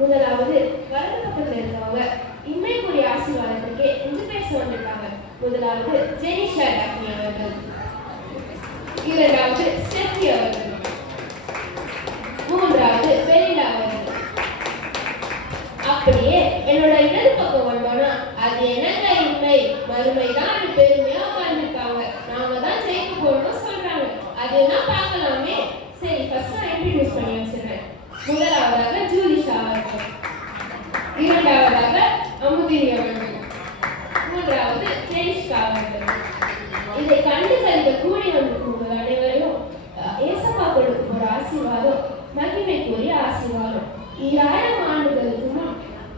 முதலாவது வலது பக்கத்தில் இருக்கவங்க இன்மைக்குரிய ஆசீர்வாதத்திற்கு என்று பேச வந்திருக்காங்க. முதலாவது ஜெனிஷா டாக்னி அவர்கள், இரண்டாவது ஸ்டெஃபி அவர்கள், மூன்றாவது பெலிண்டா அவர்கள். அப்படியே என்னோட இடது பக்கம் வந்தோம்னா அது என்னங்க இன்மை மறுமை தான் பெருமையா உட்கார்ந்துருக்காங்க. நாம தான் ஜெயிக்க போறோம்னு சொல்றாங்க. அதெல்லாம் பார்க்கலாமே. சரி, ஃபர்ஸ்ட் நான் இன்ட்ரோடியூஸ் பண்ணி வச்சிருக்கேன். முதலாவதாக ஜூலிஷா அவர்கள், இரண்டாவதாக அமுதினி அவர்கள், மூன்றாவது ஜெயிஷ்கா அவர்கள். இதை கண்டு கழிக்க கூடி வந்திருக்கும் உங்கள் அனைவரையும் ஏசப்பா கொடுக்க போற ஆசீர்வாதம் மகிமைக்குரிய ஆசீர்வாதம். 2000 ஆண்டுகளுக்கு முன்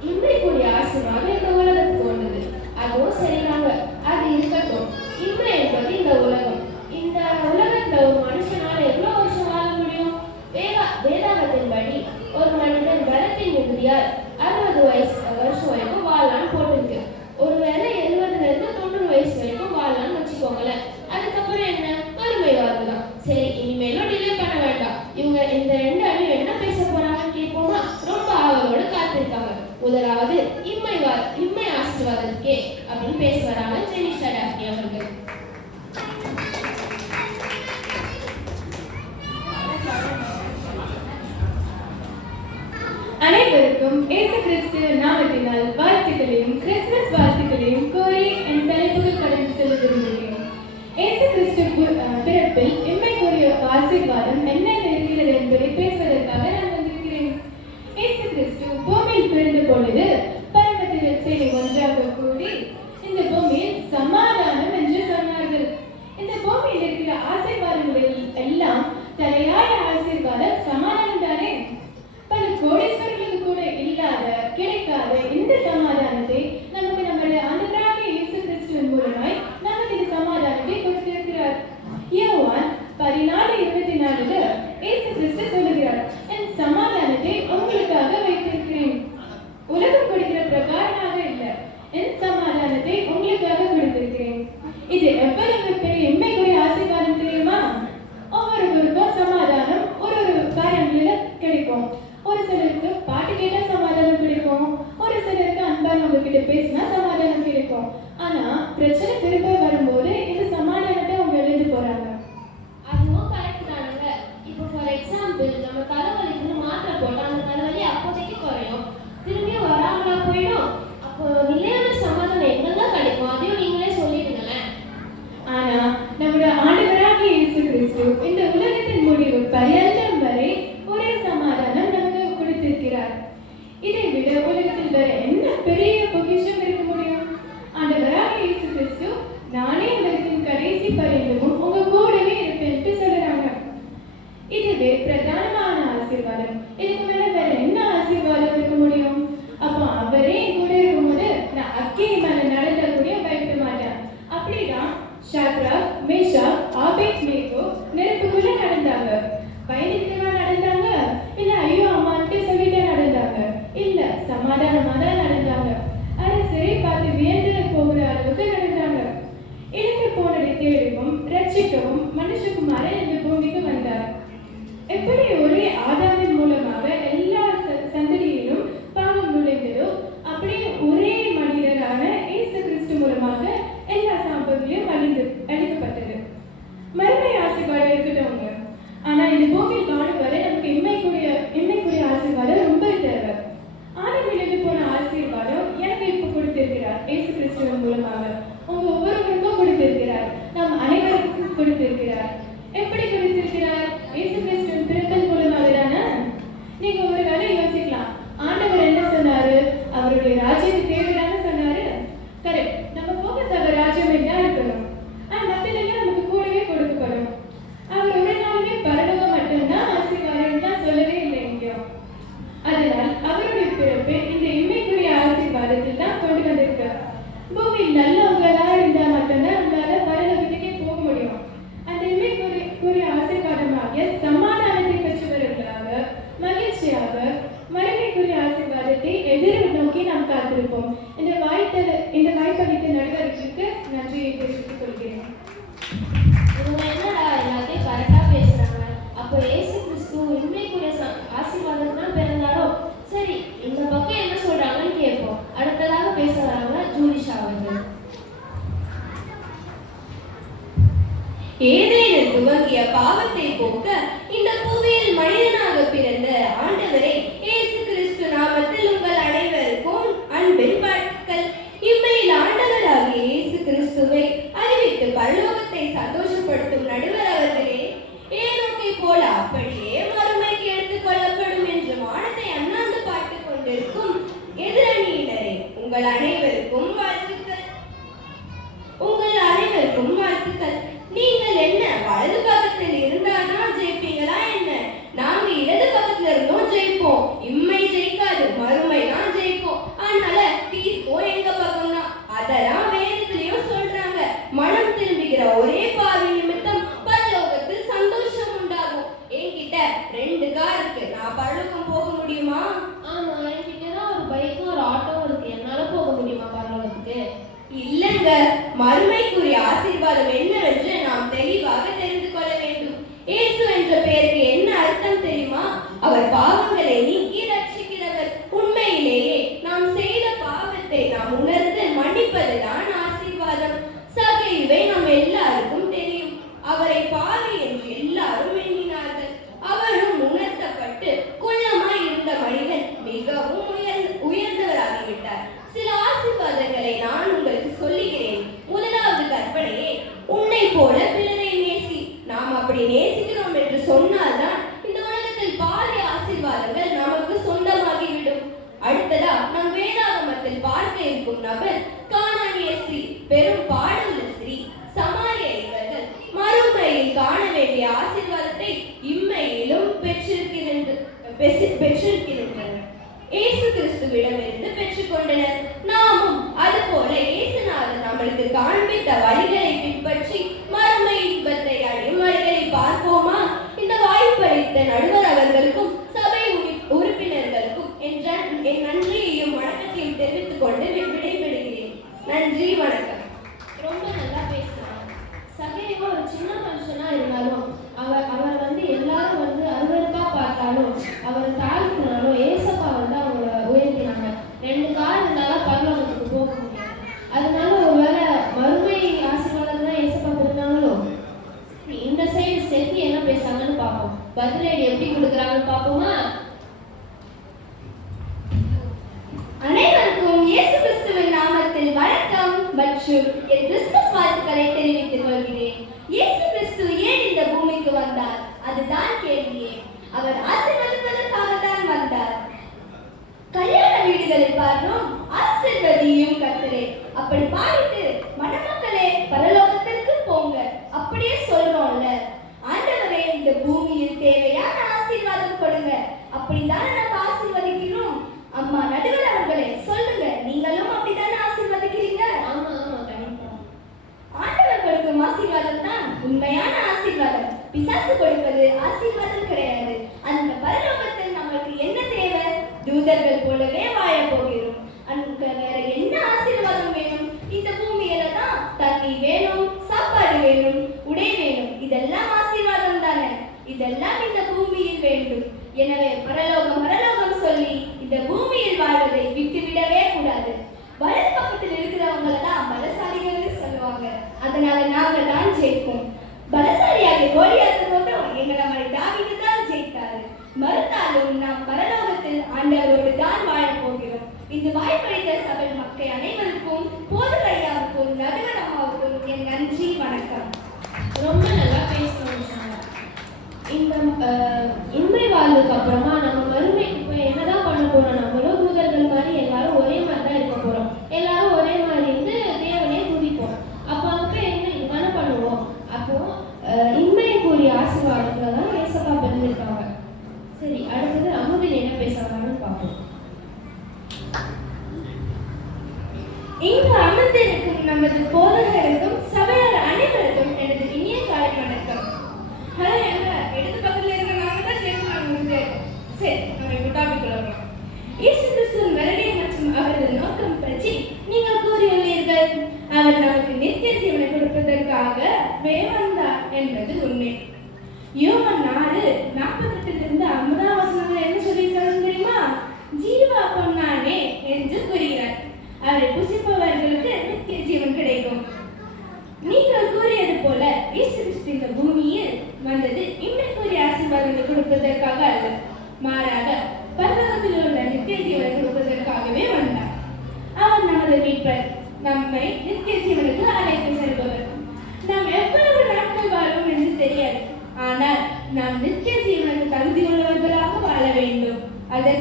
இன்மைக்குரிய ஆசீர்வாதம் இந்த உலகத்துக்கு வந்தது. அதுவும் சரிதாங்க, அது இருக்கட்டும். இன்மை என்பது இந்த உலகம். இந்த உலகத்துல ஒரு மனுஷனால எவ்வளவு வருஷம் வாழ முடியும்? வேதாகத்தின்படி ஒரு மனிதன் பலத்தின் மிகுதியால் 60 வருஷம் வரைக்கும் வாழலான்னு போட்டிருக்கு. ஒருவேளை 70 to 90 வயசு வரைக்கும் வாழலான்னு வச்சுக்கோங்களேன். அதுக்கப்புறம் என்ன? மறுமை வாழ்வுதான். சரி, இனிமேலும் டிலே பண்ண வேண்டாம். இவங்க இந்த 2 அணியும் என்ன பேச போறாங்கன்னு கேட்போமா? ரொம்ப ஆவலோடு காத்திருக்காங்க. முதலாவது இம்மை ஆசீர்வாதத்துக்கே அப்படின்னு பேச வராங்க ஜெனிஷா டாக்னி அவர்கள். அனைவருக்கும் இயேசு கிறிஸ்து நாமத்தினால் வாழ்த்துக்களையும் கிறிஸ்துமஸ் வாழ்த்துக்களையும் கூறி என் தலைப்புகள் கடந்து செல்ல விரும்புகிறேன். இயேசு கிறிஸ்து பிறப்பில் இம்மைக்குரிய ஆசீர்வாதம் என்னென்ன இருக்கிறது என்பதை பேசுவதற்காக நான் வந்திருக்கிறேன். இயேசு கிறிஸ்து பூமியில் பிறந்த பொழுது பரமத்தின் சேனை ஒன்றாக கூடி இந்த பூமியில் சமாதானம் என்று சொன்னார்கள். இந்த பூமியில் இருக்கிற ஆசீர்வாதங்களில் எல்லாம் தலையாய ஆசீர்வாதம் சமாதானம் தானே. பல கோடீஸ்வரர்களுக்கு கூட இல்லாத கிடைக்காத இந்த சமாதானத்தை நமக்கு நம்முடைய ஆண்டவராகிய இயேசு கிறிஸ்துவின் மூலமாய் நமக்கு இந்த சமாதானத்தை கொடுத்திருக்கிறார். யோவான் 14:24 இயேசு கிறிஸ்து சொல்லுகிறார், என் சமாதானத்தை உங்களுக்காக வைத்திருக்கிறேன். உலகம் கொடுக்கிற பிரகாரமாக இல்லை, என் சமாதானத்தை உங்களுக்காக கொடுத்திருக்கிறேன். இது எவ்வளவு பெரிய இம்மைக்குரிய ஆசீர்வாதம் தெரியுமா? ஒவ்வொருவருக்கும் சமாதானம் ஒரு காரியங்களில கிடைக்கும். ஒரு சிலருக்கு பாட்டு கேட்டா சமாதானம் கிடைக்கும், ஒரு சிலருக்கு அன்பானவங்க கிட்ட பேசினா சமாதானம் கிடைக்கும். ஆனா பிரச்சனை திரும்ப வரும்போது இந்த சமாதானத்தை அவங்க எழுந்து போறாங்க. அதுவும் கரெக்ட் தானுங்க. இப்போ ஃபார் எக்ஸாம்பிள், நம்ம தலைவலிக்குன்னு மாத்திரை போட்டா அந்த தலைவலி அப்போதைக்கு குறையும், திரும்பியும் வராமலா போயிடும். அப்போ நிலையான சமாதானம் எங்கெல்லாம் கிடைக்கும்? அதையும் நீங்களே சொல்லிடுங்களேன். ஆனா நம்முடைய ஆண்டவராகிய இயேசு கிறிஸ்து இந்த உலகத்தின் முடிவு பரியந்தம் வரை ஒரே சமாதானம் நமக்கு கொடுத்திருக்கிறார். இதை விட உலகத்தில் வேற என்ன பெரிய பொக்கிஷம் இருக்க முடியும்? ஆண்டவராகிய இயேசு கிறிஸ்து, நானே உலகத்தின் கடைசி பரியந்தமும் உங்க கூடவே இருப்பேன்ட்டு சொல்றாங்க. இதுவே பிரதானமான ஆசீர்வாதம். இதுக்கு மேல வேற என்ன ஆசீர்வாதம் இருக்க முடியும்? அப்போ அவரே கூட இருக்கும்போது நான் அக்கினி மேல நடந்தக்கூடிய பயப்பட மாட்டேன். அப்படிதான் ஷாத்ராக், மேஷாக், ஆபேத்நேகோ நெருப்புக்குள்ள நடந்தாங்க. பயந்துக்கிட்டவா நடந்தாங்க? இல்ல ஐயோ அம்மான்ட்டு சொல்லிட்டே நடந்தாங்க? இல்ல, சமாதானமா தான் நடந்தாங்க. அரசரை பார்த்து வியந்து போகிற அளவுக்கு நடந்தாங்க. இழந்து போனதை தேடவும் ரட்சிக்கவும் மனுஷகுமாரன் இந்த பூமிக்கு வந்தார். எப்படி ஒரே ஆதாமின் மூலமாக எல்லா சந்ததியிலும் பாவம் நுழைந்ததோ, அப்படியே ஒரே மனிதரான இயேசு கிறிஸ்து மூலமாக எல்லா சாபங்களையும் அழிக்கப்பட்டது. மறுமை ஆசீர்வாதம் இருக்கட்டும். ஆனா இந்த பூமியில் வாழும் வரை நமக்கு இம்மைக்குரிய ஆசீர்வாதம் ரொம்ப தேவை. ஆண்டவரிலிருந்து போன ஆசீர்வாதம் எனக்கு இப்ப கொடுத்திருக்கிறார் இயேசு கிறிஸ்துவின் மூலமாக. உங்க ஒவ்வொருவருக்கும் கொடுத்திருக்கிறார், நம் அனைவருக்கும் கொடுத்திருக்கிறார். எப்படி கொடுத்திருக்கிறார்? இயேசு கிறிஸ்துவின் பிறப்பின் மூலமாக தானே. நீங்க ஒரு வேளை யோசிக்கலாம், ஆண்டவர் என்ன சொன்னாரு? அவருடைய ராஜ்யத்தை தேவையான சொன்னாரு. கரெக்ட், நம்ம போக்கஸ் அவர் ராஜ்யம் என்ன இருக்கணும். மற்றதெல்லாம் நமக்கு கூடவே கொடுக்கப்படும். அவர் ஒரு நாளுமே பரலோகம் மட்டும்தான் ஆசீர்வாதம் தான் சொல்லவே இல்லை எங்கேயும். அதனால் அவருடைய பிறப்பு இந்த இம்மைக்குரிய ஆசீர்வாதத்தில் தான் கொண்டு வந்திருக்கார். பூமியில் நல்லவங்களா இருந்தா மட்டும்தான் நம்மளால பரலோகத்துக்கே போக முடியும். அந்த இம்மைக்குரிய ஆசீர்வாதமாகிய சமாதானத்தை பெற்றவர்களாக மகிழ்ச்சியாக மறுமைக்குரிய ஆசீர்வாதத்தை எதிர்நோக்கி நாம் காத்திருப்போம். இந்த வாய்ப்பளித்த நடுவர்களுக்கு நன்றியை தெரிவித்துக் கொள்கிறேன். இவங்க என்னடா எல்லாத்தையும் கரெக்டா பேசுறாங்க? அப்போ இயேசு கிறிஸ்து இன்மைக்குரிய ஆசீர்வாதம் தான் பிறந்தாரோ? சரி, பாவத்தை போக்க இந்த பூமியில் மனிதனாக பிறந்த ஆண்டவரே இயேசு கிறிஸ்து நாமத்தில் உங்கள் அனைவருக்கும் அன்பின் வாழ்த்துக்கள். இம்மையில் ஆண்டவராகிய இயேசு கிறிஸ்துவை அறிவித்து பரலோகத்தை சந்தோஷப்படுத்தும் நடுவர் அவர்களே, ஏனோக்கை போல அப்படியே மறுமைக்கு எடுத்துக் கொள்ளப்படும் என்று வானத்தை அண்ணாந்து பார்த்துக் கொண்டிருக்கும் எதிரணியினரே, உங்கள் அனைவருக்கும் வாழ்த்துக்கள். நீங்கள் என்ன வலது பக்கத்தில் இருந்தானா ஜெயிப்பீங்களா என்ன? நாங்க இடது பக்கத்துல இருந்தோம் ஜெயிப்போம். இம்மை ஜெயிக்காது, மறுமை தான் ஜெயிப்போம். அதனால தீர்ப்போம் எங்க பக்கம் தான். அதெல்லாம் வேதத்திலயும் சொல்றாங்க. மனம் திரும்புகிற ஒரே பாவி நிமித்தம் பரலோகத்தில் சந்தோஷம் உண்டாகும். என்கிட்ட 2 கார் இருக்கு, நான் பரலோகம் போக முடியுமா? ஆமா, என்கிட்டதான் ஒரு பைக்கும் ஒரு ஆட்டோவும் இருக்கு. என்னால போக முடியுமா பரலோகத்துக்கு? இல்லங்க, மறுமைக்குரிய ஆசீர்வாதம் என்னவென்று நாம் தெளிவாக தெரிந்து கொள்ள வேண்டும். இயேசு என்ற பெயருக்கு என்ன அர்த்தம் தெரியுமா? அவர் பாவங்களை நீக்கி ரட்சிக்கிறவர். உண்மையிலேயே நாம் செய்த பாவத்தை நாம் உணர்ந்து மன்னிப்பதுதான் ஆசீர்வாதம். சகைவை நம் எல்லாருக்கும் தெரியும். அவரை பாவி என்று எல்லாரும் எண்ணினார்கள். அவரும் உணர்த்தப்பட்டு குள்ளமாய் இருந்த மனிதன் மிகவும் உயர்ந்தவராகிவிட்டார். சில ஆசீர்வாதங்களை நான் உங்களுக்கு சொல்லுகிறேன். முதலாவது கற்பனையே, உன்னை போல பிறரை நேசி. நாம் அப்படி நேசிக்கிறோம் என்று சொன்னால்தான் இந்த உலகத்தில் பாதி ஆசீர்வாதங்கள் நமக்கு சொந்தமாகிவிடும். அடுத்ததா நம் வேதாகமத்தில் பார்க்க இருக்கும் நபர் கானானிய ஸ்திரீ, பெரும் பாடுள்ள ஸ்திரீ. சமாரிய இவர்கள் மறுமையில் காண வேண்டிய ஆசீர்வாதத்தை இம்மையிலும் பெற்றிருக்கின்றனர். இயேசு கிறிஸ்துவிடமிருந்து பெற்றுக்கொண்டனர். நாமும் அதுபோல இயேசுநாதர் நம்மளுக்கு காண்பித்த வழிகளை பின்பற்றி மறுமை இன்பத்தை அடையும் வழிகளை பார்ப்போமா? இந்த வாய்ப்பளித்த நடுவர் அவர்களுக்கும் சபை உறுப்பினர்களுக்கும் என் நன்றியையும் வணக்கத்தையும் தெரிவித்துக் கொண்டு விடைபெறுகிறேன். நன்றி, வணக்கம். ரொம்ப நல்லா பேசுறாங்க. சகைவா ஒரு சின்ன மனுஷனா இருந்தாலும் அவர் எல்லாரும் அருவருப்பா பார்த்தாலும் அவரை தாழ்த்தினாலும் ஏசப்பா அவங்கள உயர்த்தினாங்க. 2 கால் இருந்தாலும் பரலோகத்துக்கு போக முடியாது. அதனால ஒருவேளை மறுமை ஆசீர்வாதம் தான் ஏசப்பா கொடுத்தாங்களோ? இந்த சைடு செல்ஃபி என்ன பேசுறாங்கன்னு பார்ப்போம். பதிலடி எப்படி கொடுக்குறாங்கன்னு பார்ப்போமா? அனைவருக்கும் இயேசு கிறிஸ்துவின் நாமத்தில் வணக்கம் மற்றும் என் கிறிஸ்துமஸ் வாழ்த்துக்களை தெரிவித்துக் கொள்கிறேன். இயேசு கிறிஸ்து ஏன் இந்த பூமிக்கு வந்தார்? அதுதான் கேள்வியே. அவர் ஆசீர்வதிப்பதற்காக தான் வந்தார். கல்யாண வீடுகளில் பாருங்க, ஆசீர்வதியும் கர்த்தரே அப்படி பாடிட்டு மணமக்களே பரலோகத்திற்கு போங்க அப்படியே சொல்றோம்ல. ஆண்டவரே, இந்த பூமியில் தேவையான ஆசீர்வாதம் கொடுங்க. அப்படிதான் நம்ம ஆசீர்வதிக்கிறோம். அம்மா நடுவர் அவர்களே சொல்லுங்க, நீங்களும் அப்படித்தானே ஆசீர்வதிக்கிறீங்க? ஆமா ஆமா, கண்டிப்பா. ஆண்டவர் கொடுக்கும் ஆசீர்வாதம் தான் உண்மையான ஆசீர்வாதம். பிசாசு கொடுப்பது ஆசீர்வாதம் கிடையாது. அந்த பரலோகத்தில் நமக்கு என்ன தேவை? தூதர்கள் போலவே வாழ போகிறோம். அங்க வேற என்ன ஆசீர்வாதம் வேணும்? இந்த பூமியில தான் தண்ணி வேணும், சாப்பாடு வேணும், உடை வேணும். இதெல்லாம் ஆசீர்வாதம் தானே. இதெல்லாம் இந்த பூமியில் வேண்டும். எனவே பரலோகம் பரலோகம் சொல்லி இந்த பூமியில் வாழ்வதை விட்டுவிடவே கூடாது. வலது பக்கத்தில் இருக்கிறவங்கள தான் பலசாலிகள்னு சொல்லுவாங்க. அதனால நாங்க தான் ஜெயிப்போம். பலசாலியாக கோலியாத்து போட்டோம், எங்களை மாதிரி தாவீது தான் ஜெயித்தாரு. மறுத்தாலும் நாம் பரலோகத்தில் ஆண்டவரோடு தான் வாழப் போகிறோம். இந்த வாய்ப்பளித்த சபை மக்கள் அனைவருக்கும், போதகர் ஐயாவுக்கும், நடுவர் அம்மாவுக்கும் என் நன்றி, வணக்கம். ரொம்ப நல்லா பேசணும். இந்த இன்மை வாழ்வுக்கு அப்புறமா நம்ம மறுமைக்கு போய் என்னதான் பண்ண போறோம்? நம்மளும் தூதர்கள் மாதிரி எல்லாரும் ஒரே மாதிரி தான் இருக்க போறோம். எல்லாரும் ஒரே மாதிரி இருந்து தேவனே துதிப்போம். அப்போ அங்க போய் என்ன இதுதானே பண்ணுவோம். அப்போ இன்மைக்குரிய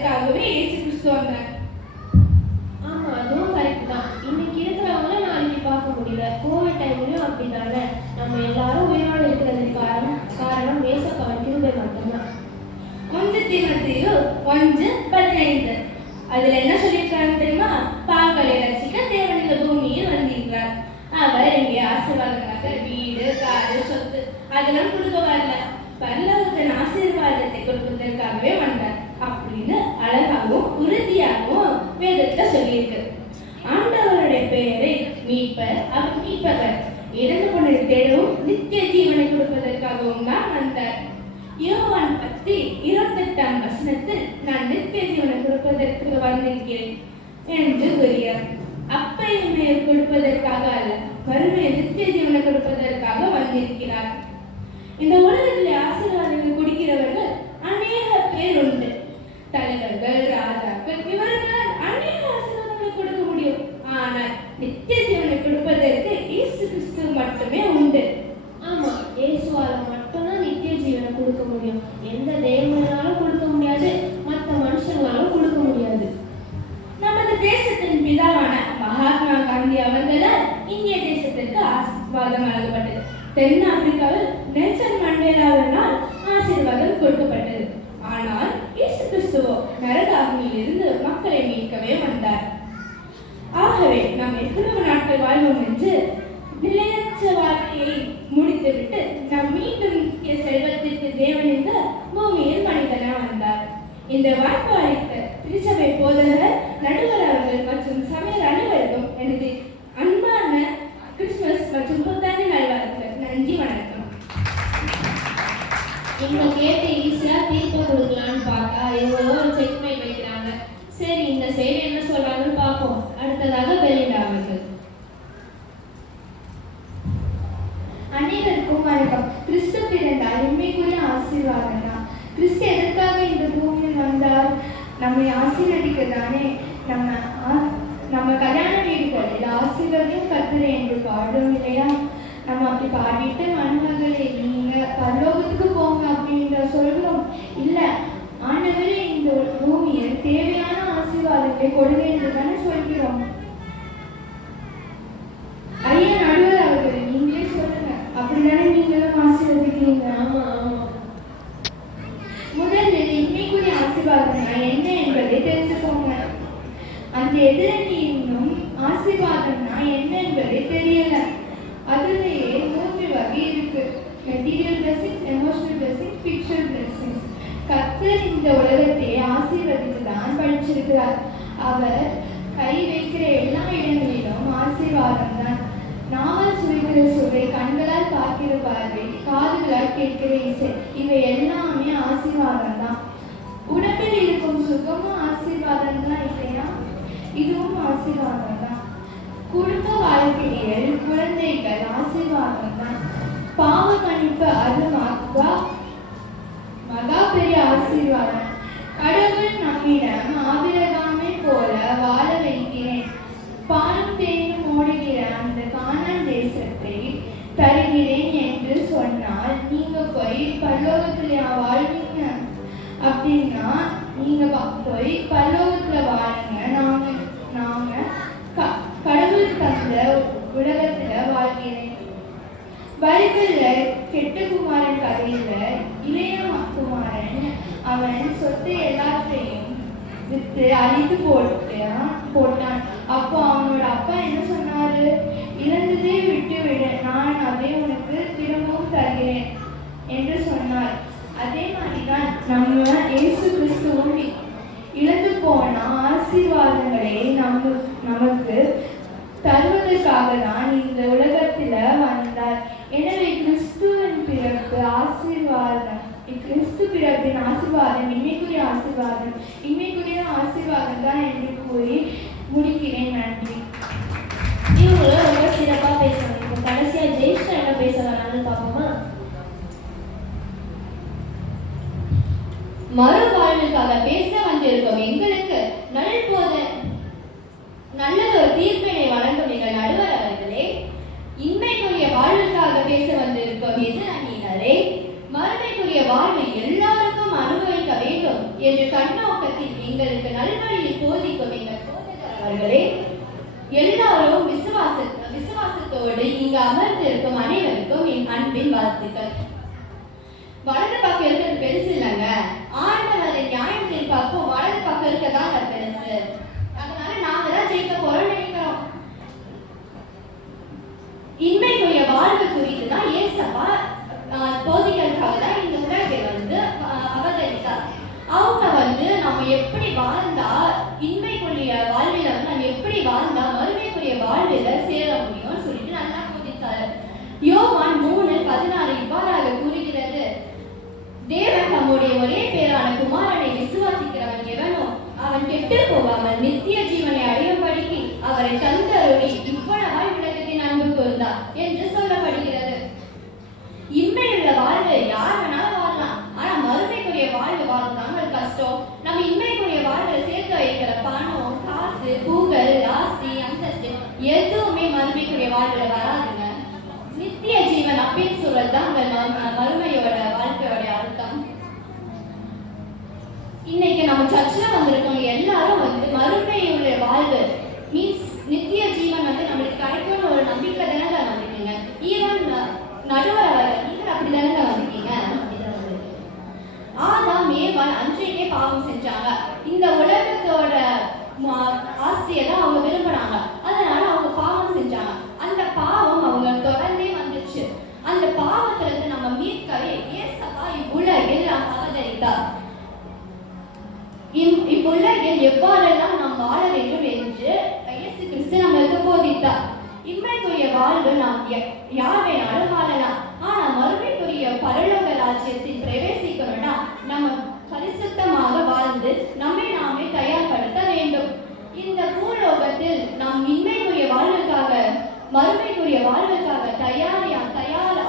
கொடுப்பதற்காகவே இயேசு கிறிஸ்து வந்தார். ஆமா, அதுவும் கரெக்ட் தான். இன்னைக்கு இருக்கிறவங்கள நாளைக்கு பார்க்க முடியல. கோவிட் டைம்லயும் அப்படிதானே. நம்ம எல்லாரும் உயிரோடு இருக்கிறதுக்கு காரணம் இயேசுவின் கிருபை மட்டும்தான். 1 தீமோத்தேயு 1:15 அதுல என்ன சொல்லியிருக்காங்க தெரியுமா? பாவங்களை ரட்சிக்க தேவன் இந்த பூமியில் வந்திருக்கிறார். அவர் இங்கே ஆசீர்வாதமாக வீடு, காடு, சொத்து அதெல்லாம் கொடுக்க வரல, பரலோகத்தின் ஆசீர்வாதத்தை கொடுப்பதற்காகவே வந்தார் அப்படின்னு அழகாகவும் உறுதியாகவும் வேதத்துல சொல்லியிருக்கு. ஆண்டவருடைய பெயரை மீட்பர், அவர் மீட்பவர், இறந்து கொண்டு தேடவும் நித்திய ஜீவனை கொடுப்பதற்காகவும் தான் வந்தார். யோவான் 10:28 நான் நித்திய ஜீவனை கொடுப்பதற்கு வந்திருக்கிறேன் என்று கூறியார். அப்பையுமே கொடுப்பதற்காக அல்ல, மறுமையை நித்திய ஜீவனை கொடுப்பதற்காக வந்திருக்கிறார். இந்த உலகத்திலே ஆசீர்வாதங்கள் குடிக்கிறவர்கள் அநேக பேர் உண்டு. தலைவர்கள், ராஜாக்கள், இவர்களால் அநேக ஆசீர்வாதங்களை கொடுக்க முடியும். ஆனால் நித்திய ஜீவனை கொடுப்பதற்கு இயேசு கிறிஸ்து மட்டுமே உண்டு. ஆமா, இயேசுவால மட்டும்தான் நித்திய ஜீவனை கொடுக்க முடியும். எந்த தேவனாலும் கொடுக்க முடியாது, மற்ற மனுஷங்களாலும் கொடுக்க முடியாது. நமது தேசத்தின் பிதாவான மகாத்மா காந்தி அவர்களால் இந்திய தேசத்திற்கு ஆசீர்வாதம் வழங்கப்பட்டது. தென் ஆப்பிரிக்காவில் நெல்சன் மண்டேலாவினால் ஆசீர்வாதம் கொடுக்கப்பட்டது. ஆனால் இயேசு கிறிஸ்துவோ நரகாகினியில் இருந்து மக்களை மீட்கவே வந்தார். ஆகவே நாம் எவ்வளவு நாட்கள் வாழ்வோம் என்று நிலையற்ற வாழ்க்கையை முடித்துவிட்டு நாம் மீண்டும் நித்திய செல்வத்திற்கு தேவன் இந்த பூமியில் மனிதனாக வந்தார். இந்த வாய்ப்பு அளித்த திருச்சபை போதகர், நடுவர் அவர்கள் மற்றும் சபையர் அனைவருக்கும் எனது அன்பான கிறிஸ்துமஸ் மற்றும் புத்தாண்டு நல்வாழ்த்துக்கள். நன்றி, வணக்கம். இவங்க கேட்டு ஈஸியா தீர்ப்பு கொடுக்கலான்னு பார்த்தா இவங்க ஒரு செக் பண்ணி வைக்கிறாங்க. சரி, இந்த சைடு என்ன சொல்றாங்கன்னு பார்ப்போம். அடுத்ததாக பெலிண்டா அவர்கள். அனைவருக்கும் வணக்கம். கிறிஸ்து பிறந்தால் உண்மைக்குரிய ஆசீர்வாதம் தான். கிறிஸ்து எதற்காக இந்த பூமியில் வந்தார்? நம்மை ஆசீர்வதிக்க தானே. நம்ம கல்யாண வீடுகளில் ஆசீர்வாதம் கத்துறேன் என்று பாடுறோம் இல்லையா? நம்ம அப்படி பாடிட்டு மருமகளே நீங்க பரலோகத்துக்கு போங்க அப்படின்ற சொல்றோம் இல்ல. ஆண்டவரே இந்த பூமியில் தேவையான ஆசீர்வாதத்தை கொடுங்க என்று தானே சொல்கிறோம். ஐயா நடுவர் அவர்கள் நீங்களே சொல்லுங்க, அப்படித்தானே நீங்களும் ஆசீர்வதிக்கிறீங்க? ஆமா ஆமா. முதலில் இன்னைக்குரிய ஆசீர்வாதம் என்ன என்பதை தெரிஞ்சுக்கோங்க. அந்த எதிரணி இன்னும் ஆசீர்வாதம்னா என்ன என்பதை தெரியல. அதுலேயே 3 வகை இருக்கு: material blessings, emotional blessings, spiritual blessings. கர்த்தர் இந்த உலகத்தை ஆசீர்வதித்து தான் படிச்சிருக்கிறார். அவர் கை வைக்கிற எல்லா இடங்களிலும் ஆசீர்வாதம் தான். நாவல் சுவைக்கிற சுவை, கண்களால் பார்க்கிற பார்வை, காதுகளால் கேட்கிற இசை, இவை எல்லாமே ஆசீர்வாதம் தான். உடம்பில் இருக்கும் சுகமும் ஆசீர்வாதம் தான் இல்லையா? இதுவும் ஆசீர்வாதம் தான். குடும்ப வாழ்க்கையில் குழந்தைகள் ஆசீர்வாதம் தான். பாவ கணிப்பு அது மகா பெரிய ஆசீர்வாதம். கடவுள் நம்மிடம் ஆபிரகாமை போல வாழ வைக்கிறேன், பாலும் தேனும் ஓடுகிற அந்த கானான் தேசத்தை தருகிறேன் என்று சொன்னால் நீங்க போய் பரலோகத்துல வாழ்வீங்க. அப்படின்னா நீங்க போய் பரலோகத்துல வாழுங்க. நாங்க கடவுள் தந்த உலகத்துல வாழ்கிறேன். பைபிள்ல கெட்ட குமாரன் கதையில இளைய குமாரன் அவன் சொத்தை எல்லாத்தையும் வித்து அழித்து போட்டான். அப்போ அவனோட அப்பா என்ன சொன்னாரு? இழந்ததே விட்டு விடு, நான் அதை உனக்கு திரும்பவும் தருகிறேன் என்று சொன்னார். அதே மாதிரிதான் நம்ம இயேசு கிறிஸ்துவும் இழந்து போன ஆசீர்வாதங்களை நமக்கு தருவதற்காக தான் இந்த உலகத்துல வந்தார். எனவே கிறிஸ்துவின் பிறப்பு ஆசீர்வாதம், கிறிஸ்து பிறப்பின் ஆசீர்வாதம் இன்மைக்குரிய ஆசீர்வாதம் தான் என்று கூறி முடிக்கிறேன். நன்றி. இவங்களும் ரொம்ப சிறப்பா பேசுறாங்க. இப்போ கடைசியா ஜெயிஷ்டா என்ன பேச வராங்கன்னு பார்ப்போமா? மறுவாழ்வுக்காக பேச வந்திருக்கும் எங்களுக்கு நல்லது ஒரு தீர்ப்பினை வழங்கும் எங்கள் நடுவர் அவர்களே, இன்மைக்குரிய வாழ்வுக்காக பேச வந்திருக்கும் எதிரணியினரே, மறுமைக்குரிய வாழ்வை எல்லாருக்கும் அனுபவிக்க வேண்டும் என்ற கண்ணோக்கத்தில் எங்கள் எங்களுக்கு நல்வழியில் போதிக்கும் எங்கள் போதகர் அவர்களே, எல்லாரும் விசுவாசத்தோடு இங்கு அமர்ந்திருக்கும் அனைவருக்கும் என் அன்பின் வாழ்த்துக்கள். வலது பக்கம் இருக்கிறது பெருசு இல்லைங்க, ஆண்டவரின் நியாயம் தீர்ப்பாப்போ வலது பக்கம் இருக்கதாங்க பெருசு. அதனால நாங்க தான் ஜெயிக்க போறோம்னு நினைக்கிறோம். இன்மைக்குரிய வாழ்வு குறித்து தான் ஏசப்பா போதிகளுக்காக தான் இந்த உலகை அவதரித்தார். அவங்க நம்ம எப்படி வாழ்ந்தா இன்மைக்குரிய வாழ்வில நம்ம எப்படி வாழ்ந்தா மறுமைக்குரிய வாழ்வில சேர முடியும்னு சொல்லிட்டு நல்லா போதித்தாரு. யோவான் 3:16 இவ்வாறாக கூறுகிறது, தேவன் தம்முடைய ஒரே பேரான குமாரனை விசுவாசிக்கிறவன் எவனோ அவன் கெட்டு போகாமல் நித்திய ஜீவனை அடையும்படிக்கு அவரை தந்தருளி இவ்வளவாய் உலகத்தின் அன்பு கூர்ந்தார் என்று சொல்லப்படுகிறது. இன்மையுள்ள வாழ்வு யார் வேணாலும் வாழலாம், ஆனா மறுமைக்குரிய வாழ்வு வாழ்ந்தாங்க கஷ்டம். நம்ம இன்மைக்குரிய வாழ்வை சேர்த்து வைக்கிற பணம், காசு, புகழ், ஆஸ்தி, அந்தஸ்து எதுவுமே மறுமைக்குரிய வாழ்வுல வராதுங்க. நித்திய ஜீவன் அப்படின்னு சொல்றதுதான் மறுமையோட வாழ்க்கையோட அர்த்தம். இன்னைக்கு நம்ம சர்ச்சில் வந்திருக்கவங்க எல்லாரும் மறுமையுடைய வாழ்வு மீன்ஸ் நித்திய ஜீவன் நம்மளுக்கு கிடைக்கும்னு ஒரு நம்பிக்கை தானே வந்திருக்கீங்க. ஈவன் நடுவர் அவர்கள் நீங்கள் அப்படிதானே வந்திருக்கீங்க. ஆதாம் ஏவாள் அன்றைக்கே பாவம் செஞ்சாங்க. இந்த உலகத்தோட ஆஸ்தியெல்லாம் அவங்க விரும்பினாங்க, அதனால அவங்க பாவம் செஞ்சாங்க. அந்த பாவம் அவங்க தொடர்ந்தே வந்துச்சு. அந்த பாவத்திலிருந்து நம்ம மீட்கவே ஏசப்பா இவ்வுலகில் அவதரித்தார். இவ்வுலகில் எவ்வாறெல்லாம் நாம் வாழ வேண்டும் என்று இயேசு கிறிஸ்து நம்மளுக்கு போதித்தார். இன்மைக்குரிய வாழ்வு நாம் யார் வேணாலும் வாழலாம், ஆனா மறுமைக்குரிய பரலோக ராஜ்யத்தில் பிரவேசிக்கணும்னா நம்ம பரிசுத்தமாக வாழ்ந்து நம்மை நாமே தயார்படுத்த வேண்டும். இந்த பூலோகத்தில் நாம் இன்மைக்குரிய வாழ்வுக்காக மறுமைக்குரிய வாழ்வுக்காக தயார்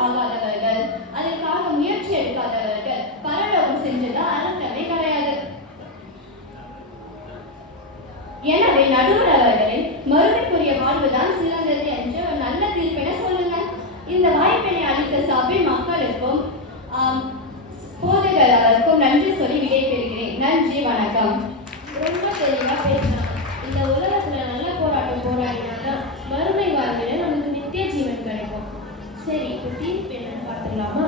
ஆகாதவர்கள், அதற்காக முயற்சி எடுக்காதவர்கள் பரலோகம் செஞ்சதா அர்த்தமே கிடையாது. எனவே நடுவர் அவர்களே, மறுமைக்குரிய வாழ்வுதான் சிறந்தது என்று ஒரு நல்ல தீர்ப்பினை சொல்லுங்க. இந்த வாய்ப்பினை அளித்த சபை மக்களுக்கும் போதகர் அவருக்கும் நன்றி சொல்லி விடை பெறுகிறேன். நன்றி, வணக்கம். ரொம்ப தெளிவா பேசினாங்க. இந்த உலகத்துல நல்ல போராட்டம் போராடினாதான் மறுமை வாழ்வில நமக்கு நித்திய ஜீவன் கிடைக்கும். சரி, இப்போ தீர்ப்பு என்னன்னு பார்த்துடலாமா?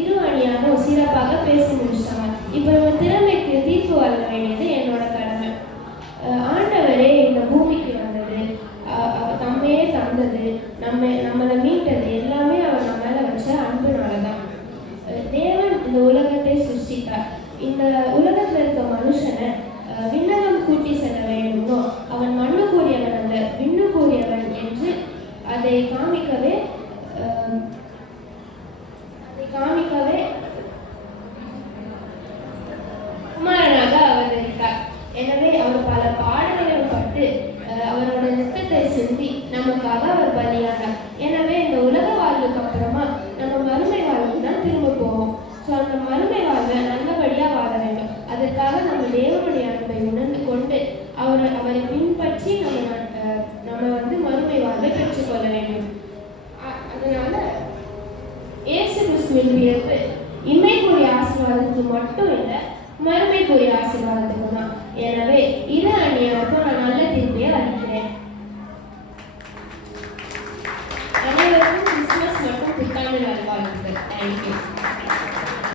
இரு அணியாரும் சிறப்பாக பேசி முடிச்சிட்டாங்க. இப்போ நம்ம திறமைக்கு தீர்ப்பு வழங்க வேண்டியது என்னோட கடமை. ஆண்டவரே இந்த பூமிக்கு வந்தது, அவர் தம்மையே தந்தது, நம்மளை மீட்டது எல்லாமே அவர் நம்ம மேல வச்ச அன்புனாலதான். தேவன் இந்த உலகத்தை சிருஷ்டித்தார். இந்த உலகத்துல இருக்க மனுஷனை விண்ணகம் கூட்டி செல்ல வேண்டுமோ அவன் மண்ணு கூடியவன் அல்ல விண்ணு கூடியவன் என்று அதை காமிக்கவே குமாரனாக அவதரித்தார். எனவே அவர் பல பாடல்களை பட்டு அவரோட ரத்தத்தை சிந்தி நமக்காக அவர் பலியானார். எனவே இந்த உலக வாழ்வுக்கு அப்புறமா நம்ம மறுமை வாழ்வுக்கு தான் திரும்ப போவோம். ஸோ அந்த மறுமை வாழ்வை நல்லபடியா வாழ வேண்டும். அதற்காக நம்ம தேவனுடைய அன்பை உணர்ந்து கொண்டு அவரை பின்பற்றி நம்ம மறுமை வாழ்வை பெற்றுக்கொள்ள வேண்டும். அதனால இயேசு கிறிஸ்துவின் பிறப்பு இன்மைக்குரிய ஆசீர்வாதத்துக்கு மட்டும் இல்லை, மறுமைக்குரிய ஆசீர்வாதத்துக்கு தான். எனவே இரு